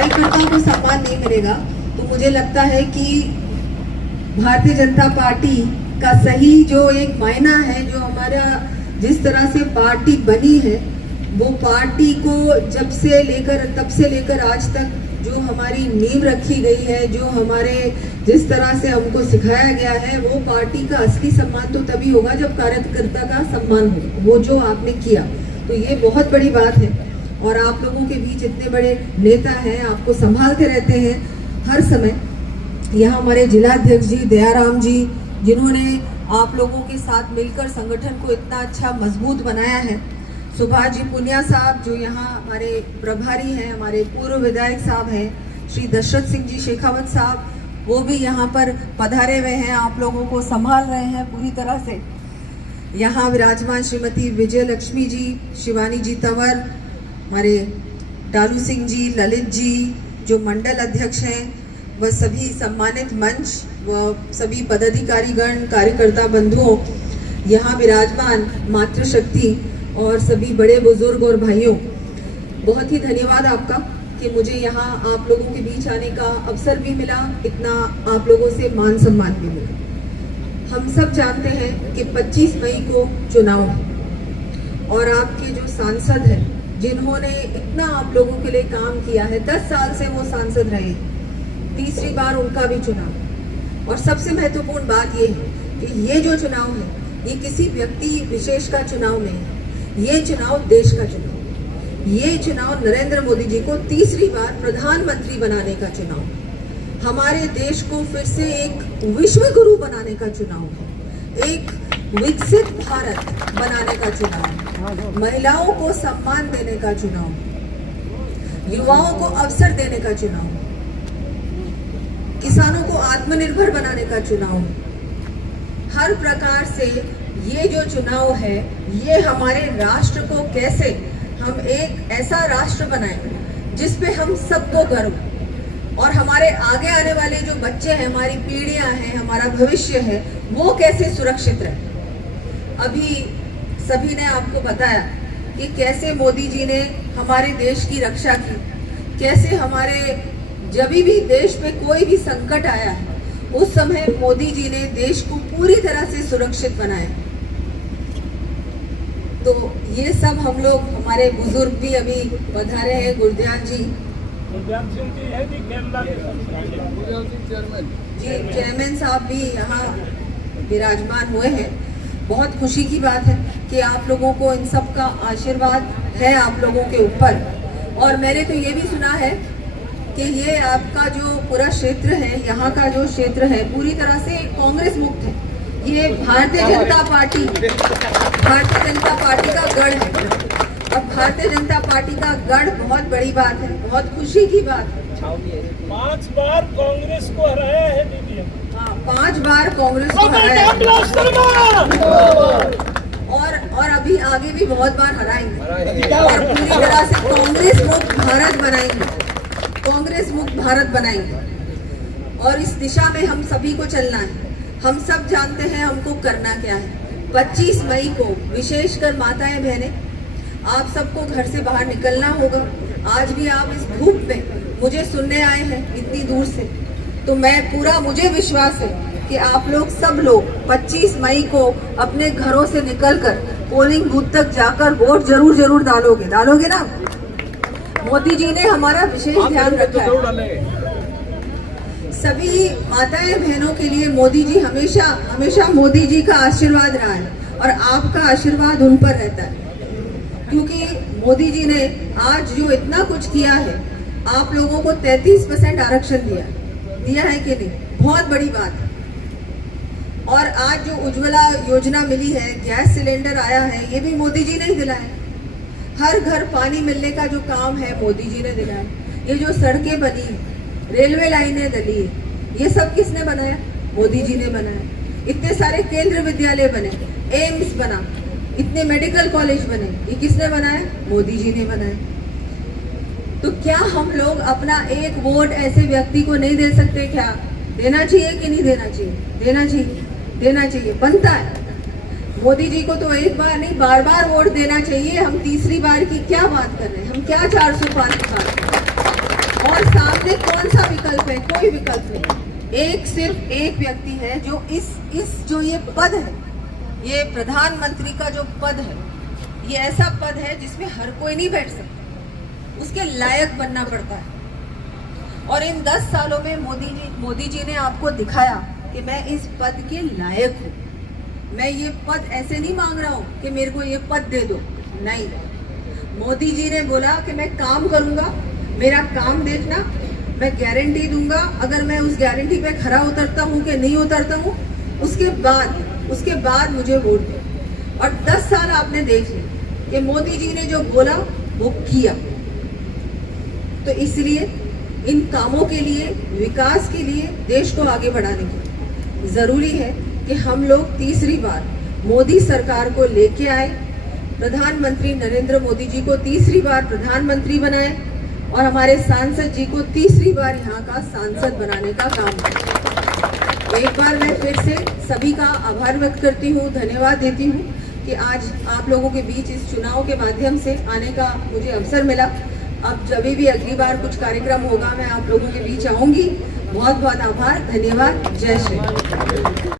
कार्यकर्ताओं को सम्मान नहीं मिलेगा तो मुझे लगता है कि भारतीय जनता पार्टी का सही जो एक मायना है, जो हमारा जिस तरह से पार्टी बनी है, वो पार्टी को तब से लेकर आज तक जो हमारी नींव रखी गई है, जो हमारे जिस तरह से हमको सिखाया गया है, वो पार्टी का असली सम्मान तो तभी होगा जब कार्यकर्ता का सम्मान हो, वो जो आपने किया। तो ये बहुत बड़ी बात है। और आप लोगों के बीच इतने बड़े नेता हैं, आपको संभालते रहते हैं हर समय। यहाँ हमारे जिलाध्यक्ष जी दयाराम जी, जिन्होंने आप लोगों के साथ मिलकर संगठन को इतना अच्छा मजबूत बनाया है। सुभाष जी पुनिया साहब जो यहाँ हमारे प्रभारी हैं, हमारे पूर्व विधायक साहब हैं, श्री दशरथ सिंह जी शेखावत साहब, वो भी यहाँ पर पधारे हुए हैं, आप लोगों को संभाल रहे हैं पूरी तरह से। यहाँ विराजमान श्रीमती विजय लक्ष्मी जी, शिवानी जी तंवर, हमारे डालू सिंह जी, ललित जी जो मंडल अध्यक्ष हैं, वह सभी सम्मानित मंच व सभी पदाधिकारीगण, कार्यकर्ता बंधुओं, यहाँ विराजमान मातृशक्ति और सभी बड़े बुजुर्ग और भाइयों, बहुत ही धन्यवाद आपका कि मुझे यहाँ आप लोगों के बीच आने का अवसर भी मिला, इतना आप लोगों से मान सम्मान भी मिला। हम सब जानते हैं कि 25 मई को चुनाव है और आपके जो सांसद हैं, जिन्होंने इतना आप लोगों के लिए काम किया है, 10 साल से वो सांसद रहे, तीसरी बार उनका भी चुनाव। और सबसे महत्वपूर्ण बात ये है कि ये जो चुनाव है, ये किसी व्यक्ति विशेष का चुनाव नहीं है, ये चुनाव देश का चुनाव। ये चुनाव नरेंद्र मोदी जी को तीसरी बार प्रधानमंत्री बनाने का चुनाव, हमारे देश को फिर से एक विश्व गुरु बनाने का चुनाव है, एक विकसित भारत बनाने का चुनाव, महिलाओं को सम्मान देने का चुनाव, युवाओं को अवसर देने का चुनाव, किसानों को आत्मनिर्भर बनाने का चुनाव। हर प्रकार से ये जो चुनाव है, ये हमारे राष्ट्र को कैसे हम एक ऐसा राष्ट्र बनाएं जिसपे हम सबको गर्व, और हमारे आगे आने वाले जो बच्चे हैं, हमारी पीढ़ियां हैं, हमारा भविष्य है, वो कैसे सुरक्षित रहे। अभी सभी ने आपको बताया कि कैसे मोदी जी ने हमारे देश की रक्षा की, कैसे हमारे जब भी देश पे कोई भी संकट आया है, उस समय मोदी जी ने देश को पूरी तरह से सुरक्षित बनाया। तो ये सब हम लोग, हमारे बुजुर्ग भी अभी पधारे हैं, गुरध्यान जी चेयरमैन साहब भी यहाँ विराजमान हुए हैं। बहुत खुशी की बात है कि आप लोगों को इन सब का आशीर्वाद है आप लोगों के ऊपर। और मैंने तो ये भी सुना है कि ये आपका जो पूरा क्षेत्र है, यहाँ का जो क्षेत्र है, पूरी तरह से कांग्रेस मुक्त है। ये भारतीय जनता पार्टी का गढ़ है। अब भारतीय जनता पार्टी का गढ़ बहुत बड़ी बात है, बहुत खुशी की बात है। 5 बार कांग्रेस को हराया है दीदी। हाँ, 5 बार कांग्रेस को हराया और अभी आगे भी बहुत बार हराएंगे और पूरी तरह से कांग्रेस मुक्त भारत बनाएंगे, कांग्रेस मुक्त भारत बनाएंगे। और इस दिशा में हम सभी को चलना है। हम सब जानते हैं हमको करना क्या है। 25 मई को विशेषकर माताएं बहनें, आप सबको घर से बाहर निकलना होगा। आज भी आप इस धूप में मुझे सुनने आए हैं इतनी दूर से, तो मुझे विश्वास है कि आप लोग सब लोग 25 मई को अपने घरों से निकलकर पोलिंग बूथ तक जाकर वोट जरूर डालोगे ना। मोदी जी ने हमारा विशेष ध्यान रखा है। सभी माताएं बहनों के लिए मोदी जी हमेशा मोदी जी का आशीर्वाद रहा है और आपका आशीर्वाद उन पर रहता है, क्योंकि मोदी जी ने आज जो इतना कुछ किया है, आप लोगों को 33% आरक्षण दिया है कि नहीं, बहुत बड़ी बात है। और आज जो उज्ज्वला योजना मिली है, गैस सिलेंडर आया है, ये भी मोदी जी ने ही दिलाया। हर घर पानी मिलने का जो काम है मोदी जी ने दिलाया। ये जो सड़कें बनी, रेलवे लाइनें डली, ये सब किसने बनाया? मोदी जी ने बनाया। इतने सारे केंद्र विद्यालय बने, एम्स बना, इतने मेडिकल कॉलेज बने, ये किसने बनाया? मोदी जी ने बनाया। तो क्या हम लोग अपना एक वोट ऐसे व्यक्ति को नहीं दे सकते? क्या देना चाहिए कि नहीं देना चाहिए? देना चाहिए, बनता है। मोदी जी को तो एक बार नहीं, बार बार वोट देना चाहिए। हम तीसरी बार की क्या बात कर रहे हैं? हम क्या 400 पार की बात कर रहे हैं? और और सामने कौन सा विकल्प है? कोई विकल्प नहीं। एक सिर्फ एक व्यक्ति है जो इस जो ये पद है, ये प्रधानमंत्री का जो पद है, ये ऐसा पद है जिसमें हर कोई नहीं बैठ सकता, उसके लायक बनना पड़ता है। और इन 10 सालों में मोदी जी ने आपको दिखाया कि मैं इस पद के लायक हूँ। मैं ये पद ऐसे नहीं मांग रहा हूँ कि मेरे को ये पद दे दो, नहीं। मोदी जी ने बोला कि मैं काम करूँगा, मेरा काम देखना, मैं गारंटी दूंगा। अगर मैं उस गारंटी पे खरा उतरता हूँ कि नहीं उतरता हूँ, उसके बाद मुझे वोट दो। और 10 साल आपने देख लिया कि मोदी जी ने जो बोला वो किया। तो इसलिए इन कामों के लिए, विकास के लिए, देश को आगे बढ़ाने के लिए जरूरी है कि हम लोग तीसरी बार मोदी सरकार को लेके आए, प्रधानमंत्री नरेंद्र मोदी जी को तीसरी बार प्रधानमंत्री बनाए और हमारे सांसद जी को तीसरी बार यहाँ का सांसद बनाने का काम करें। एक बार मैं फिर से सभी का आभार व्यक्त करती हूँ, धन्यवाद देती हूँ कि आज आप लोगों के बीच इस चुनाव के माध्यम से आने का मुझे अवसर मिला। अब जब भी अगली बार कुछ कार्यक्रम होगा मैं आप लोगों के बीच आऊंगी। बहुत बहुत आभार, धन्यवाद, जय श्री राम।